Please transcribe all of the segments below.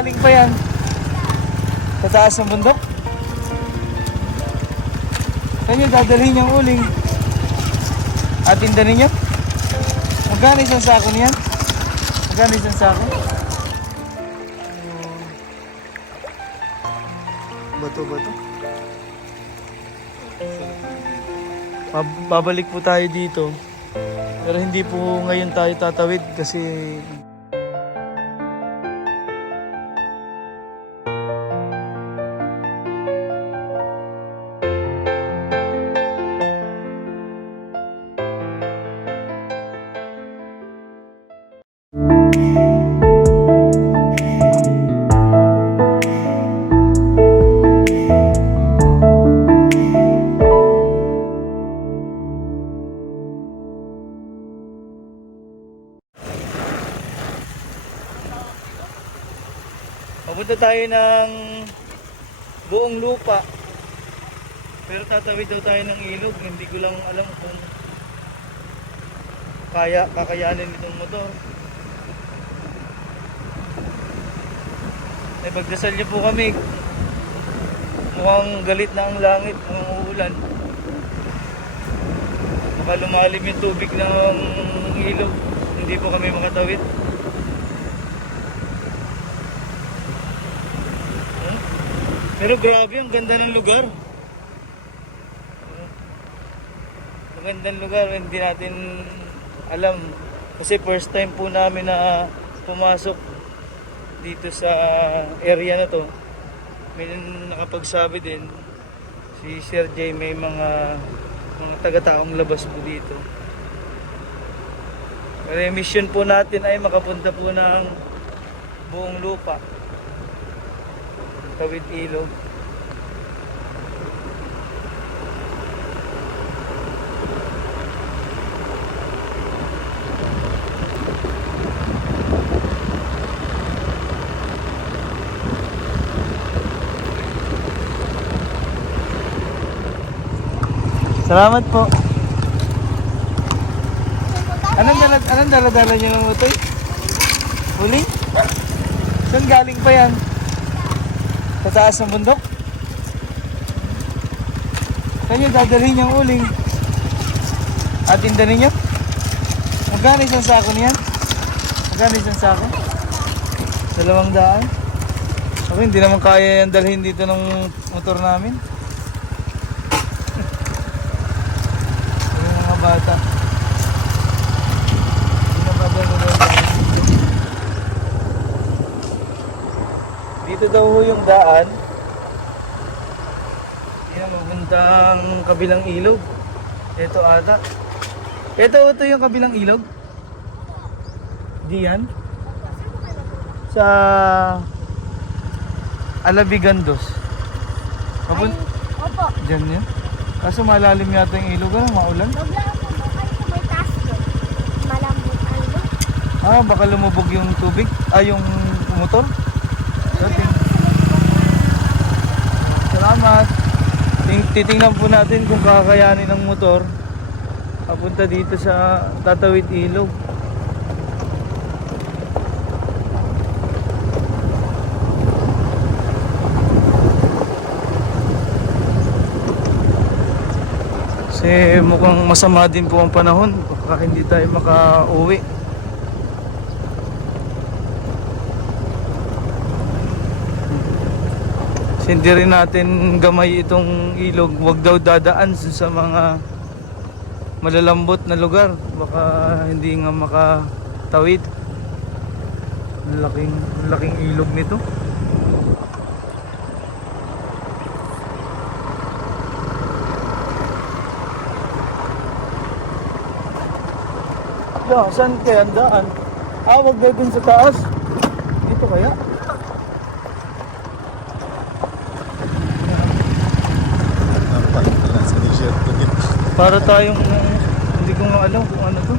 galing pa yan? Sa taas ng bundok? Saan nyo dadalhin yung uling? Atinda ninyo? Magkano isang sako niyan? Magkano isang sako? Bato-bato. Babalik po tayo dito. Pero hindi po ngayon tayo tatawid kasi papunta tayo ng Buong Lupa. Pero tatawid daw tayo ng ilog. Hindi ko lang alam kung kakayanin itong motor. Ay pagdasal niyo po kami. Mukhang galit na ang langit, mukhang uulan. Baka lumalim yung tubig ng ilog. Hindi po kami makatawid. Pero grabe, ang ganda ng lugar. Ang ganda ng lugar, hindi natin alam. Kasi first time po namin na pumasok dito sa area na to. May nakapagsabi din, si Sir Jay, may mga taga-taong labas po dito. Pero yung mission po natin ay makapunta po ng Buong Lupa. Tawid ilog. Salamat po. Anong dala-dala niyo ng utoy? Uling? Saan galing pa yan? Sa taas ng bundok? Saan nyo dadalhin yung uling? Atinda ninyo? Magkano isang sako niyan? Magkano isang sako? 200? Ako hindi naman kaya yung dalhin dito ng motor namin. Yung mga bata. Hindi na ba dito daw ho yung daan. Yan, magandang kabilang ilog. Ito ata. Ito yung kabilang ilog. Diyan. Sa Alabigandos. Opo. Diyan yan. Kaso malalim yata yung ilog. Ano, maulan? Huwag lang po. Baka ito may taas doon. Malambot ang ilog. Ah, baka lumubog yung tubig. Yung motor. Salamat. Titingnan po natin kung kakayanin ng motor papunta dito sa Tatawid Ilog. Kasi mukhang masama din po ang panahon. Baka hindi tayo makauwi. Hindi rin natin gamay itong ilog. Huwag daw dadaan sa mga malalambot na lugar. Baka hindi nga makatawid. Laking ilog nito. Saan kaya ang daan? Wag daw dun sa taas. Dito kaya? Para tayong hindi ko nga alam kung ano to.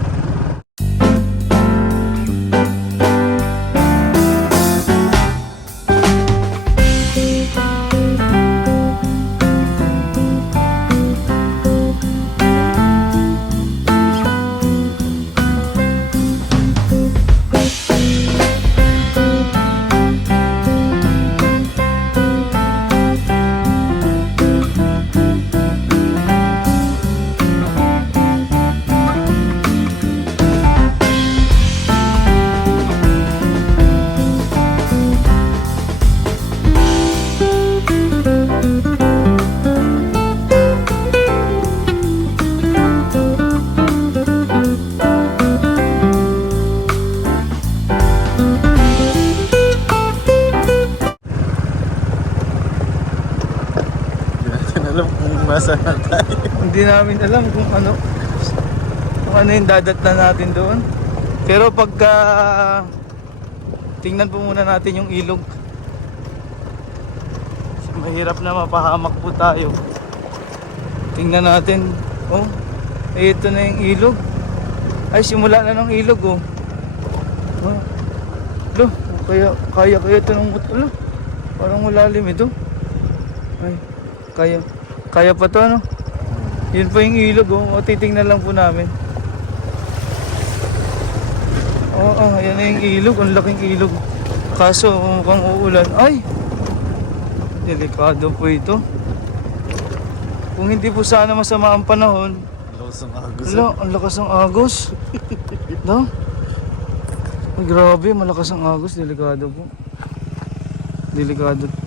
Hindi namin alam kung ano yung dadatnan natin doon. Pero pagka tingnan po muna natin yung ilog. Mahirap na mapahamak po tayo. Tingnan natin. Oh, ito na yung ilog. Ay, simula na ng ilog, oh. Oh. Lo, kaya ito ng motor. Parang malalim ito. Ay, kaya pa to, ano? Yun pa yung ilog, oh. O, titingnan lang po namin. Oo, ayan na yung ilog. Ang laking ilog. Kaso, mukhang uulan. Ay! Delikado po ito. Kung hindi po sana masama ang panahon. Ang lakas ng agos. No? Ay, grabe, malakas ang agos. Delikado po.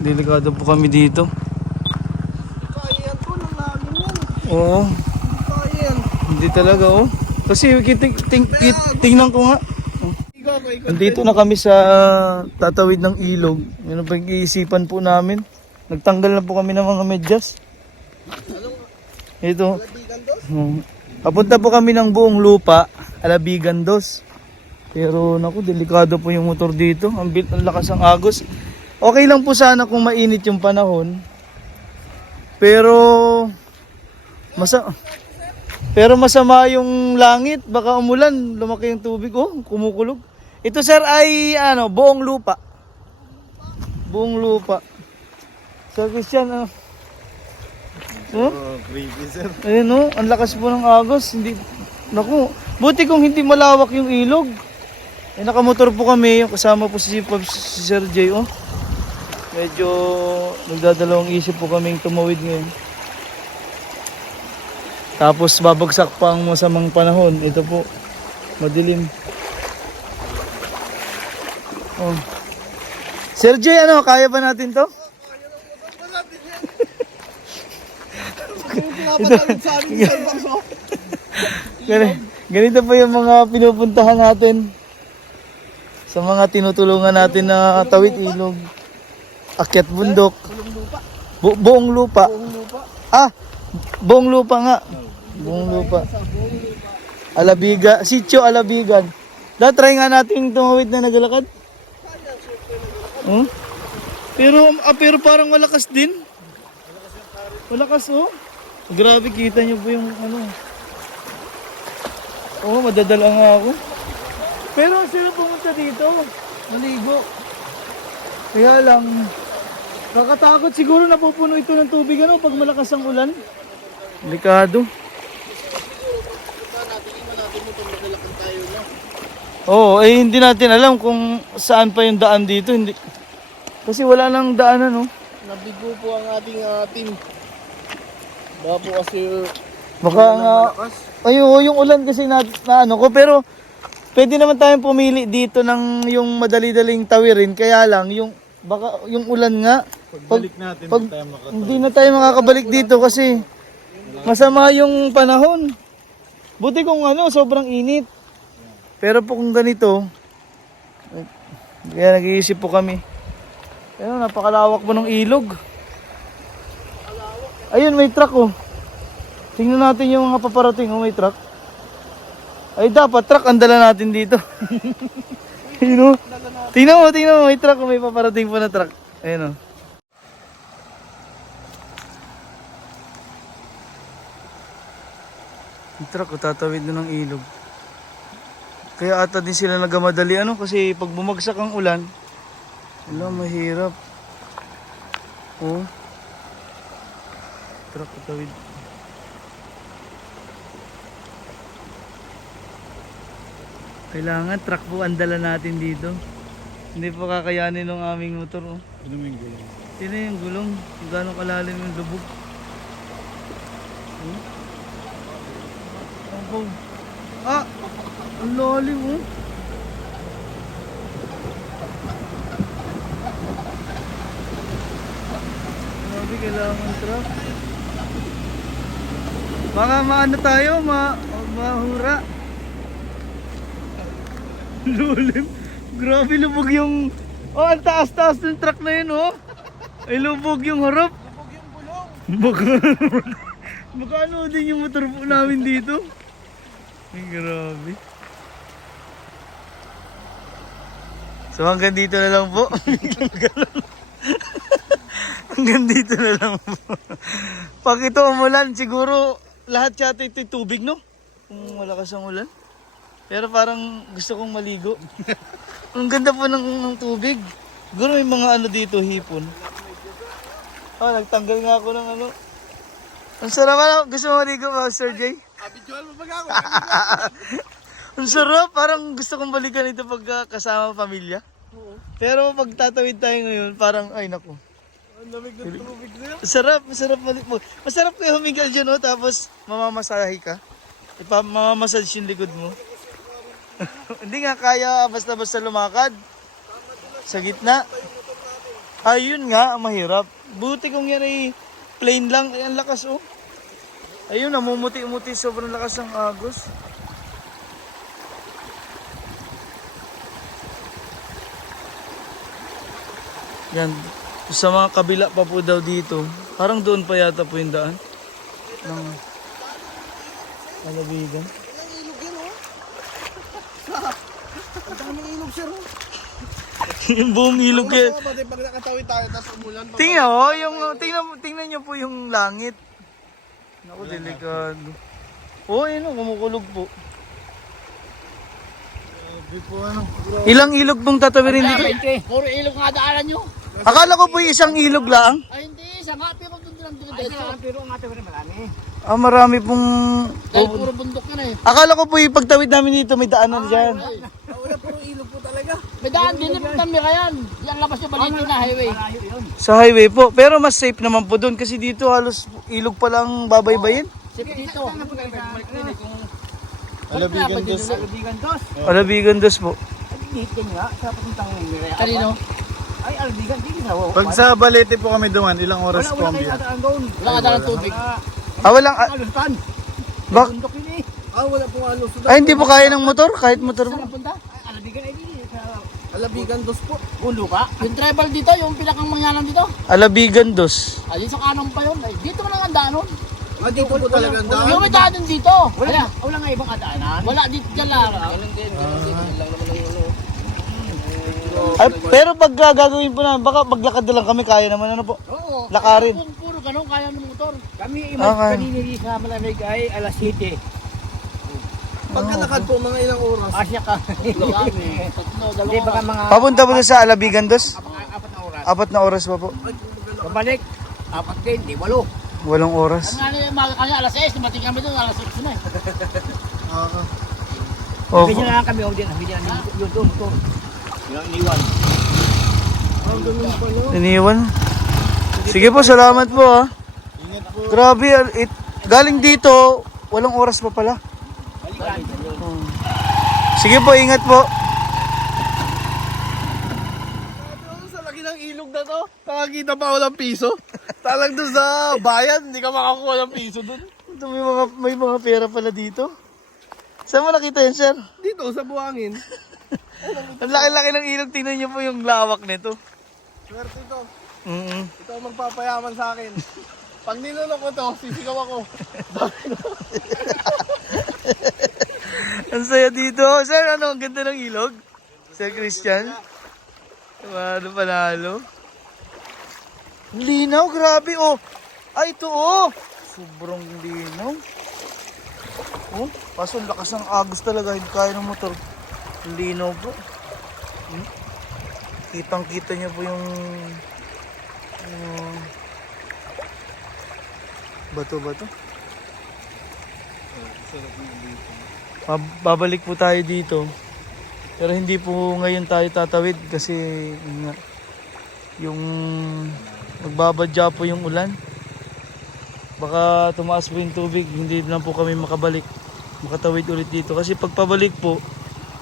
Delikado po kami dito. Kaya yan po, ng lalim yan. Oo. Kaya yan. Hindi talaga, oh. Kasi tingnan ko nga. Nandito na kami sa tatawid ng ilog. Yun ang pag-iisipan po namin. Nagtanggal na po kami ng mga medyas. Ito. Papunta po kami ng Buong Lupa, Alabigan 2. Pero naku, delikado po yung motor dito. Ang lakas ng agos. Okay lang po sana kung mainit yung panahon. Pero masama yung langit. Baka umulan, lumaki yung tubig. Oh, kumukulog. Ito sir ay ano, Buong Lupa. Buong Lupa. Sir Christian, ano? Oh? Creepy sir. Ayun, oh, ang lakas po ng agos. Hindi, naku, buti kung hindi malawak yung ilog. Eh, nakamotor po kami, yung kasama po si Sir Jay, oh. Medyo nagdadalawang isip po kaming tumawid ngayon. Tapos babagsak pa ang masamang panahon. Ito po, madilim. Oh. Sir Jay, ano, kaya ba natin to? Pinapadawid sa amin sir, bakso. Ganito po yung mga pinupuntahan natin. Sa mga tinutulungan natin na tawid ilog. Akyat bundok. Buong lupa. Ah, buong lupa nga. Buong lupa. Alabiga, Sitio Alabigan. Try nga natin tumawid na naglalakad. Pero parang malakas din. Malakas, oh. Grabe, kita nyo po yung ano. Oh, madadala nga ako. Pero sino pumunta dito? Maligo. Kaya lang, kakatakot siguro napupuno ito ng tubig ano pag malakas ang ulan. Delikado. Oo, eh hindi natin alam kung saan pa yung daan dito. Hindi. Kasi wala nang daanan, no? Nabigo po ang ating team. Baka po kasi Baka nga, yung ulan kasi na ano ko, pero pwede naman tayong pumili dito ng yung madali-daling tawirin. Kaya lang, baka yung ulan nga, pagbalik natin hindi na tayo makakabalik dito kasi masama yung panahon. Buti kung ano, sobrang init. Pero po kung ganito, kaya nag-iisip po kami. Ayun, napakalawak po ng ilog. Ayun, may truck, oh. Tingnan natin yung mga paparating, oh, may truck. Ay, dapat truck ang dala natin dito. Ayun, oh. Tingnan mo, may truck, may paparating po na truck. Ayun, oh. Yung truck, oh, tatawid na ng ilog. Kaya ata din sila nagamadali, ano, kasi pag bumagsak ang ulan, wala, mahirap. Oh. Truck, tatawid. Kailangan truck po ang dala natin dito. Hindi po kakayanin ng aming motor, oh. Ano yung gulong? Sino yung gulong? Kung gano'ng kalalim yung lubog. Oh. Ah! Ang lalim, oh. Grabe, kailangan truck. Baka maano tayo, mahura. Lulim. Grabe, lubog yung... Oh, ang taas-taas ng truck na yun, oh. Ay, lubog yung harap. Lubog yung gulong. Magkano din yung motor po namin dito? Ay, grabe. So hanggang dito na lang po. Hanggang dito na lang po. Pag ito umulan, siguro lahat yata ito'y tubig, no? Kung malakas ang ulan. Pero parang gusto kong maligo. Ang ganda po ng tubig. Siguro may mga ano dito, hipon. Oh, nagtanggal nga ako ng ano. Ang sarap ano? Gusto mo maligo, Master J? Abidjual mo ba ako? Ang sarap, parang gusto kong balikan ito pag kasama pamilya. Oo. Pero pag tatawid tayo ngayon, parang ay naku. Ang lamig ng tubig na yun. Masarap masarap kayo humiga dyan, no? Tapos mamamasahe ka. Mamamassage yung likod mo. Hindi nga kaya basta-basta lumakad. Sa gitna. Ayun nga, ang mahirap. Buti kung yan ay plain lang, ay ang lakas oh. Ayun, namumuti-umuti, sobrang lakas ng agos. Yan, sa mga kabila pa po daw dito. Parang doon pa yata po yung daan. Ng Alabigan. Ang ilog yan, oh. Ang daming ilog, sir, oh. Yung buong ilog yan. Ang masama, pag nakatawid tayo, tapos umulan. Tingnan oh, tingnan niyo po yung langit. Naku, delikado. Oh, yun oh, kumukulog po. Grabe po, ano. Ilang ilog pong tatawirin dito? Puro ilog nga daanan nyo. Akala ko po yung isang ilog lang. Ay hindi, isa nga, pero doon lang diretso. Pero ang ate ko rin marami. Ah, marami pong... Dahil puro bundok ka na eh. Akala ko po yung pagtawid namin dito, may daanan dyan. Wala, puro ilog po talaga. May daan din yung tambi kayan. Yan labas yung balito na highway. Sa highway po. Pero mas safe naman po doon kasi dito halos ilog pa lang babaybayin. Safe dito. Alabigan dos. Alabigan dos po. Kanino? Ay, Albigan, di na. Pag sa Balete po kami duman, ilang oras po ang biya? Wala ka daan ng tubig. Ah, walang... Alustan. Bak Bundok yun eh. Wala pong ano. ay, hindi po kaya ng motor? Kahit motor po? Saan punta? Albigan ay di. Alabigan dos po. Ulo ka. Yung tribal dito, yung pinakang mangyanan dito. Alabigan dos. Ay, sa kanan pa yun. Ay, dito mo lang ang daan nun. Dito po talaga ang daan. Yung may daan din dito. Wala. Wala nga ibang adaanan. Wala dito dyan lang. Ay, pero pag gagawin po namin, baka maglakad na lang kami, kaya naman ano po. Oo. Lakarin. Kung puro ganun, kaya ng motor. Kami Okay. kanini sa malamig ay alas 7. Pagkalakad po, mga ilang oras. Asya ka. Kami. Tatlo, Hindi baka dalawa. mga Papunta po sa Alabigan dos? 4 na oras. 4 na oras pa po. Pabalik. 4 din, di 8. 8 oras. Ang nga umaga kanya, alas 6, dumating kami doon, alas 6 na eh. Oh, Bigyan na lang kami o din. Bigyan na yung motor. Yung iniwan. iniwan. Sige po, salamat po ha. Grabe, galing dito, walang oras pa pala. Oh. Sige po, ingat po. Sa laki ng ilog na to, nakakita pa ako ng piso. Talang doon sa bayan, hindi ka makakuha ng piso doon. Ito, may mga pera pala dito. Saan mo nakita yan, sir? Dito, sa buhangin. Ang laki-laki ng ilog, tingnan niyo po yung lawak nito. Swerte ito. Mm-mm. Ito ang magpapayaman sa akin. Pag nilunok ko to, sisigaw ako. Ang saya dito. Sir, ano, ang ganda ng ilog? Sir Christian? Ano panalo? Linaw, grabe oh. Ay, ito oh. Sobrang linaw. Oh, kaso ang lakas ng agos talaga. Hindi kaya ng motor. Linaw po. Kitang-kita niyo po yung bato-bato. Babalik po tayo dito. Pero hindi po ngayon tayo tatawid kasi yun nga, yung nagbabadya po yung ulan. Baka tumaas po yung tubig, hindi na po kami makatawid ulit dito. Kasi pagpabalik po,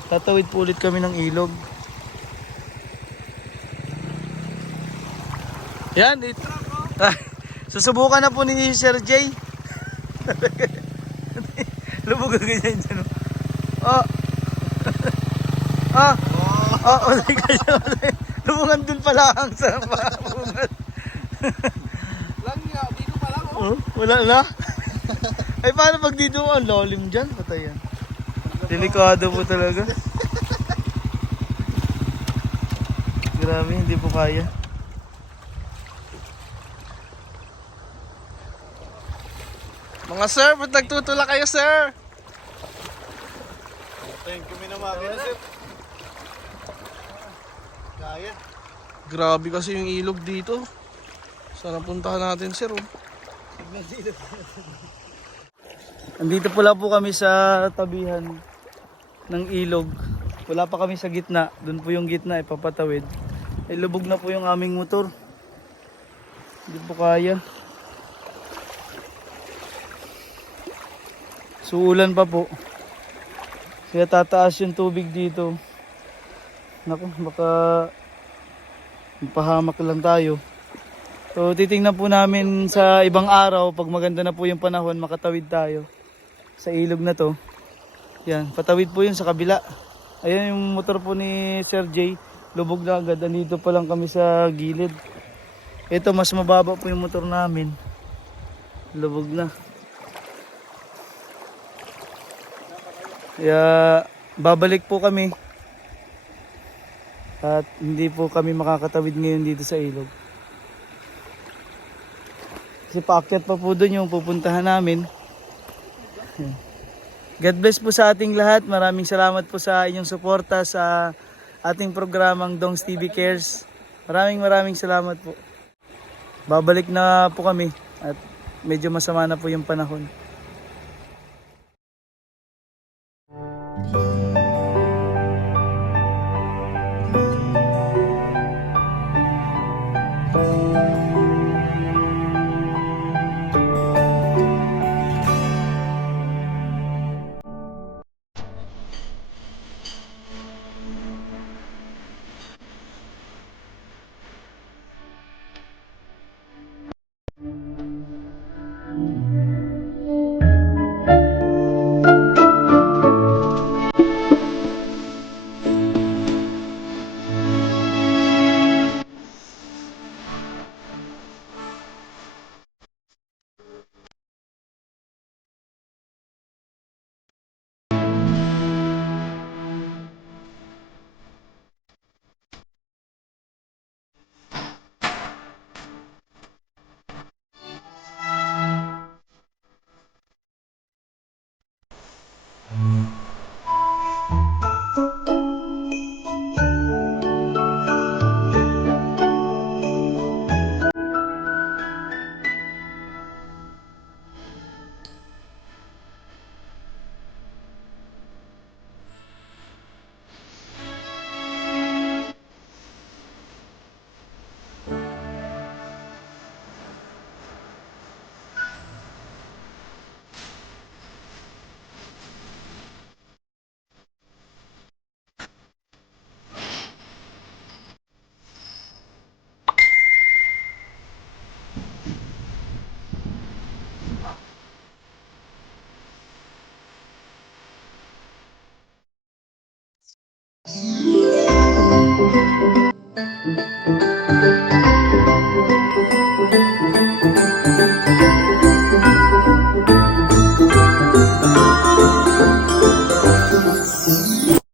tatawid po ulit kami ng ilog. Yan, susubukan na po ni Sir J. Lubog ka ganyan dyan. Ulit ka siya. Lubungan dun pala ang sa pabungan. Lang niya, dito pa lang. Oh. Wala na. Ay, paano pag dito ang lalim dyan? Patay yan. Delikado po talaga. Grabe, hindi po kaya. Mga sir, ba't nagtutula kayo, sir? Thank you, minamaki na, sir. Kaya. Grabe kasi yung ilog dito. Sana puntahan natin, sir. Oh. Andito pala po kami sa tabihan ng ilog. Wala pa kami sa gitna. Doon po yung gitna, ipapatawid. Ay, lubog na po yung aming motor. Hindi po kaya. Suulan pa po. Kaya tataas yung tubig dito. Naku, baka pahamak lang tayo. So titingnan po namin sa ibang araw, pag maganda na po yung panahon, makatawid tayo sa ilog na to. Yan, patawid po yun sa kabila. Ayan yung motor po ni Sir J. Lubog na agad. Andito pa lang kami sa gilid. Ito, mas mababa po yung motor namin. Lubog na. Kaya babalik po kami. At hindi po kami makakatawid ngayon dito sa ilog. Kasi paakyat pa po doon yung pupuntahan namin. God bless po sa ating lahat. Maraming salamat po sa inyong suporta sa ating programang Dongs TV Cares. Maraming salamat po. Babalik na po kami at medyo masama na po yung panahon.